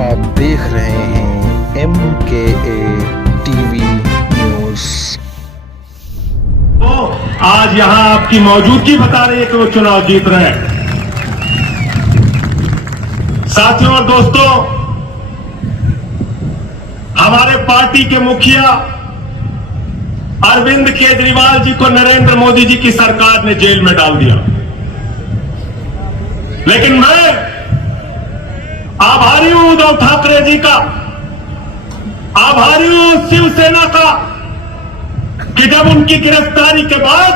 आप देख रहे हैं MKA टीवी न्यूज। तो आज यहां आपकी मौजूदगी बता रही है कि वो चुनाव जीत रहे हैं। साथियों और दोस्तों, हमारे पार्टी के मुखिया अरविंद केजरीवाल जी को नरेंद्र मोदी जी की सरकार ने जेल में डाल दिया, लेकिन मैं आभारी हूं उद्धव ठाकरे जी का, आभारी हूं शिवसेना का कि जब उनकी गिरफ्तारी के बाद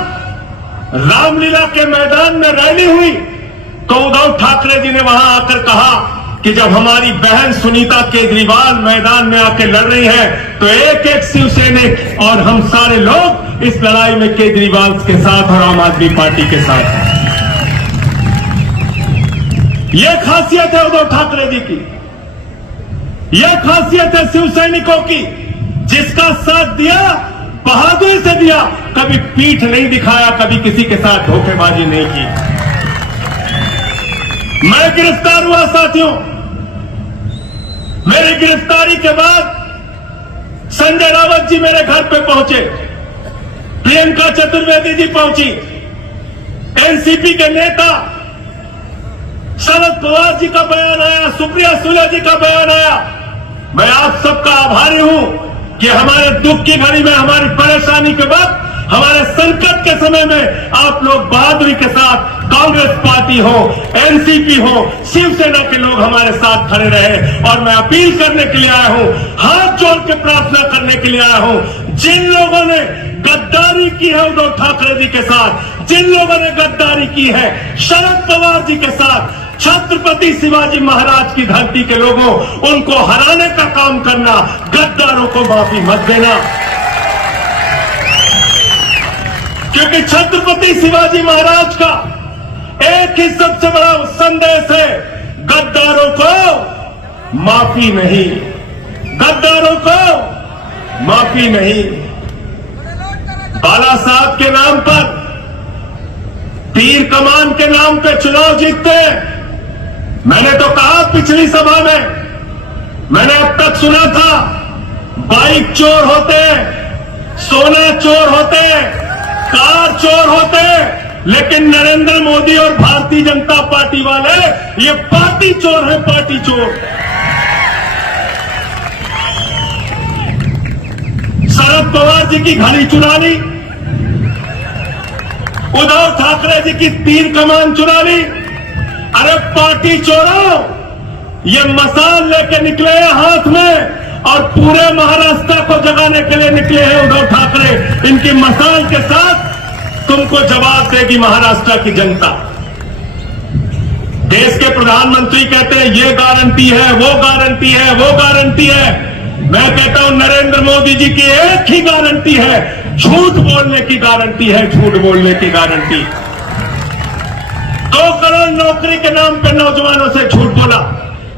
रामलीला के मैदान में रैली हुई तो उद्धव ठाकरे जी ने वहां आकर कहा कि जब हमारी बहन सुनीता केजरीवाल मैदान में आके लड़ रही है तो एक एक शिवसैनिक और हम सारे लोग इस लड़ाई में केजरीवाल के साथ और आम आदमी पार्टी के साथ हैं। यह खासियत है उद्धव ठाकरे जी की, यह खासियत है शिव सैनिकों की, जिसका साथ दिया बहादुरी से दिया, कभी पीठ नहीं दिखाया, कभी किसी के साथ धोखेबाजी नहीं की। मैं गिरफ्तार हुआ साथियों, मेरी गिरफ्तारी के बाद संजय रावत जी मेरे घर पे पहुंचे, प्रियंका चतुर्वेदी जी पहुंची, एनसीपी के नेता शरद पवार जी का बयान आया, सुप्रिया सुले जी का बयान आया। मैं आप सबका आभारी हूं कि हमारे दुख की घड़ी में, हमारी परेशानी के वक्त, हमारे संकट के समय में आप लोग बहादुरी के साथ, कांग्रेस पार्टी हो, एनसीपी हो, शिवसेना के लोग हमारे साथ खड़े रहे। और मैं अपील करने के लिए आया हूं, हाथ जोड़ के प्रार्थना करने के लिए आया हूं, जिन लोगों ने गद्दारी की है उद्धव ठाकरे जी के साथ, जिन लोगों ने गद्दारी की है शरद पवार जी के साथ, छत्रपति शिवाजी महाराज की धरती के लोगों, उनको हराने का काम करना, गद्दारों को माफी मत देना, क्योंकि छत्रपति शिवाजी महाराज का एक ही सबसे बड़ा संदेश है, गद्दारों को माफी नहीं, गद्दारों को माफी नहीं। बाला साहब के नाम पर, तीर कमान के नाम पे चुनाव जीतते। मैंने तो कहा पिछली सभा में, मैंने अब तक सुना था बाइक चोर होते, सोना चोर होते, कार चोर होते, लेकिन नरेंद्र मोदी और भारतीय जनता पार्टी वाले ये पार्टी चोर है, पार्टी चोर। शरद पवार जी की घड़ी चुरा ली, उद्धव ठाकरे जी की तीर कमान चुरा ली। अरे पार्टी चोरों, ये मसाल लेके निकले हैं हाथ में और पूरे महाराष्ट्र को जगाने के लिए निकले हैं उद्धव ठाकरे। इनकी मसाल के साथ तुमको जवाब देगी महाराष्ट्र की जनता। देश के प्रधानमंत्री कहते हैं ये गारंटी है, वो गारंटी है, वो गारंटी है। मैं कहता हूं नरेंद्र मोदी जी की एक ही गारंटी है, झूठ बोलने की गारंटी है, झूठ बोलने की गारंटी। 2 करोड़ नौकरी के नाम पे नौजवानों से झूठ बोला,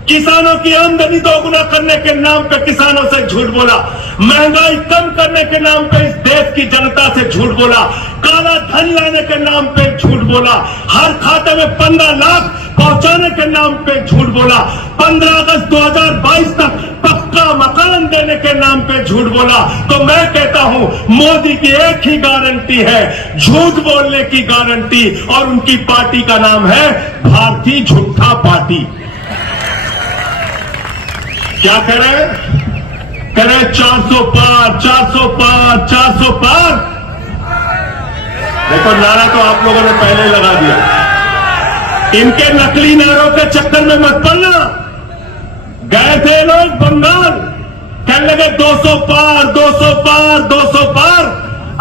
किसानों की आमदनी दोगुना करने के नाम पे किसानों से झूठ बोला, महंगाई कम करने के नाम पे इस देश की जनता से झूठ बोला, काला धन लाने के नाम पे झूठ बोला, हर खाते में 15 लाख पहुंचाने के नाम पे झूठ बोला, 15 अगस्त 2022 तक पक्का मकान देने के नाम पे झूठ बोला। तो मैं कहता हूं मोदी की एक ही गारंटी है, झूठ बोलने की गारंटी, और उनकी पार्टी का नाम है भारतीय झूठा पार्टी। क्या कह रहे हैं? कह रहे 400 पार, 400 पार, 400 पार। देखो नारा तो आप लोगों ने पहले लगा दिया, इनके नकली नारों के चक्कर में मत पड़ना। गए थे लोग बंगाल, कहने लगे 200 पार, 200 पार, 200 पार,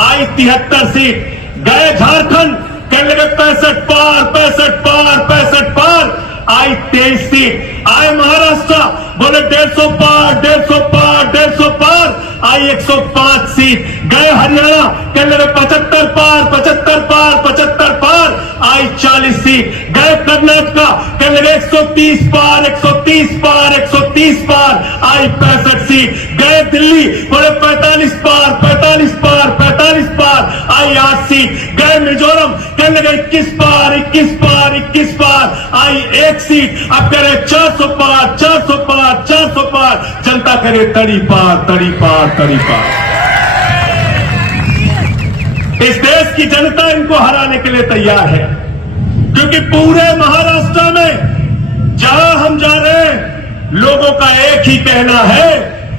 आई 73 सीट। गए झारखंड, कहने लगे 65 पार, 65 पार, 65 पार, आई 23 सीट। आए महाराष्ट्र, बोले 150 पार, 150 पार, 150 पार, आई 105 सीट। गए हरियाणा, कहने लगे 75 पार, 75 पार, 75 पार, आई 40 सीट। गए कर्नाटका, कहने लगे 130 पार, 130 पार, 130 30 पार, आई 65 सीट। गए दिल्ली, बोले 45 पार, 45 पार, 45 पार, आई 8 सीट। गए मिजोरम, कहने लगे 21 पार, 21 पार, 21 पार, आई 1 सीट। अब कह रहे 400 पार, 400 पार, 400 पार। जनता करे तड़ी पार, तड़ी पार, तड़ी पार। इस देश की जनता इनको हराने के लिए तैयार है, क्योंकि पूरे महाराष्ट्र में जहां हम जा रहे हैं, लोगों का एक ही कहना है,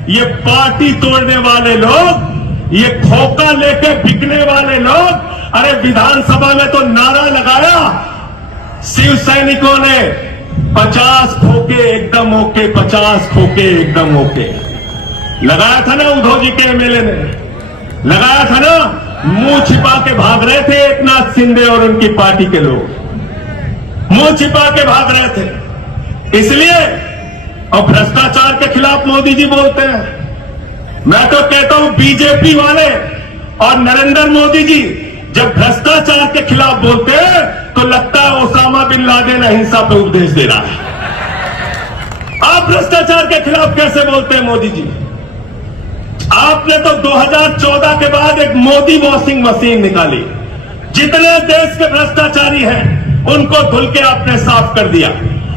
ये पार्टी तोड़ने वाले लोग, ये खोखा लेके बिकने वाले लोग। अरे विधानसभा में तो नारा लगाया शिव सैनिकों ने, 50 खोके एकदम ओके, 50 खोके एकदम ओके। लगाया था ना उद्धव जी के एमएलए ने, लगाया था ना। मुंह छिपा के भाग रहे थे एकनाथ शिंदे और उनकी पार्टी के लोग, मुंह छिपा के भाग रहे थे। इसलिए और भ्रष्टाचार के खिलाफ मोदी जी बोलते हैं। मैं तो कहता हूं बीजेपी वाले और नरेंद्र मोदी जी जब भ्रष्टाचार के खिलाफ बोलते हैं तो लगता है ओसामा बिन लादेन अहिंसा पे उपदेश दे रहा है। आप भ्रष्टाचार के खिलाफ कैसे बोलते हैं मोदी जी? आपने तो 2014 के बाद एक मोदी वॉशिंग मशीन निकाली। जितने देश के भ्रष्टाचारी हैं उनको धुल के आपने साफ कर दिया।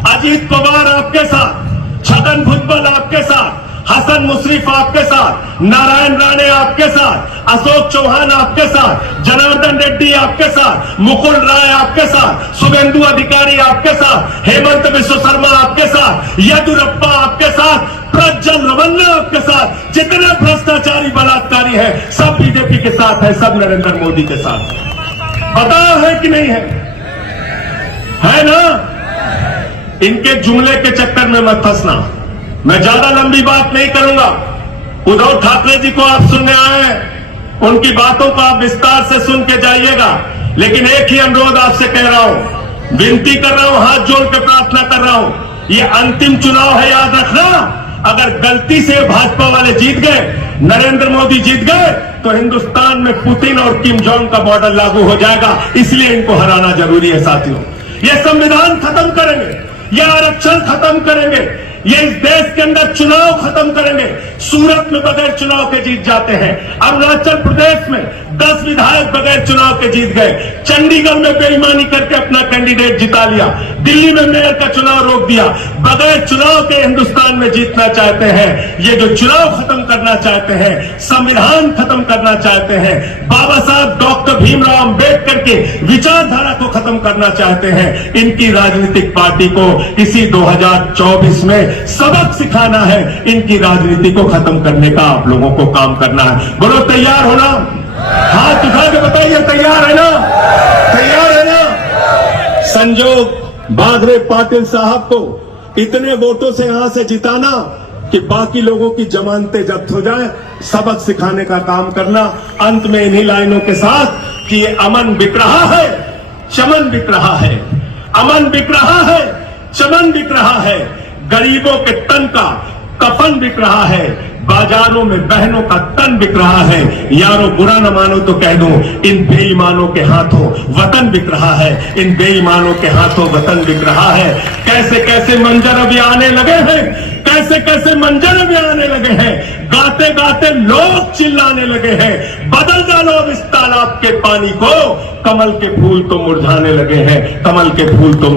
अजीत पवार आपके साथ, छगन भुजबल आपके साथ, हसन मुशर्रफ आपके साथ, नारायण राणे आपके साथ, अशोक चौहान आपके साथ, जनार्दन रेड्डी आपके साथ, मुकुल राय आपके साथ, शुभेंदु अधिकारी आपके साथ, हेमंत बिश्व शर्मा आपके साथ, येदियुरप्पा आपके साथ, प्रज्वल रवन्ना आपके साथ। जितने भ्रष्टाचारी बलात्कारी हैं सब बीजेपी के साथ है, सब नरेंद्र मोदी के साथ। पता है कि नहीं है ना? इनके जुमले के चक्कर में मत फंसना। मैं ज्यादा लंबी बात नहीं करूंगा। उद्धव ठाकरे जी को आप सुनने आए हैं, उनकी बातों को आप विस्तार से सुन के जाइएगा। लेकिन एक ही अनुरोध आपसे कह रहा हूं, विनती कर रहा हूं, हाथ जोड़ के प्रार्थना कर रहा हूं, ये अंतिम चुनाव है, याद रखना। अगर गलती से भाजपा वाले जीत गए, नरेंद्र मोदी जीत गए, तो हिंदुस्तान में पुतिन और किम जोंग का मॉडल लागू हो जाएगा। इसलिए इनको हराना जरूरी है साथियों। ये संविधान खत्म करेंगे, ये आरक्षण खत्म करेंगे, ये इस देश के अंदर चुनाव खत्म करेंगे। सूरत में बगैर चुनाव के जीत जाते हैं, अरुणाचल प्रदेश में 10 विधायक बगैर चुनाव के जीत गए, चंडीगढ़ में बेईमानी करके अपना कैंडिडेट जिता लिया, दिल्ली में मेयर का चुनाव रोक दिया। बगैर चुनाव के हिंदुस्तान में जीतना चाहते हैं। ये जो चुनाव खत्म करना चाहते हैं, संविधान खत्म करना चाहते हैं, बाबा साहब डॉक्टर भीमराव अंबेडकर के विचारधारा को खत्म करना चाहते हैं, इनकी राजनीतिक पार्टी को इसी 2024 में सबक सिखाना है। इनकी राजनीति को खत्म करने का आप लोगों को काम करना है। बोलो तैयार हो ना? हाथ उठा के बताइए, तैयार है ना? तैयार है ना? संजोग बाघरे पाटिल साहब को इतने वोटों से यहां से जिताना कि बाकी लोगों की जमानतें जब्त हो जाए, सबक सिखाने का काम करना। अंत में इन्हीं लाइनों के साथ कि ये अमन बिक रहा है, चमन बिक रहा है, अमन बिक रहा है, चमन बिक रहा है, गरीबों के तन का कफन बिक रहा है, बाजारों में बहनों का तन बिक रहा है। यारों बुरा न मानो तो कह दूं, इन बेईमानों के हाथों वतन बिक रहा है, इन बेईमानों के हाथों वतन बिक रहा है। कैसे कैसे मंजर अभी आने लगे हैं, कैसे कैसे मंजर अभी आने लगे हैं। गाते गाते लोग चिल्लाने लगे हैं, बदल डालो अब इस तालाब के पानी को, कमल के फूल तो मुरझाने लगे हैं, कमल के फूल तो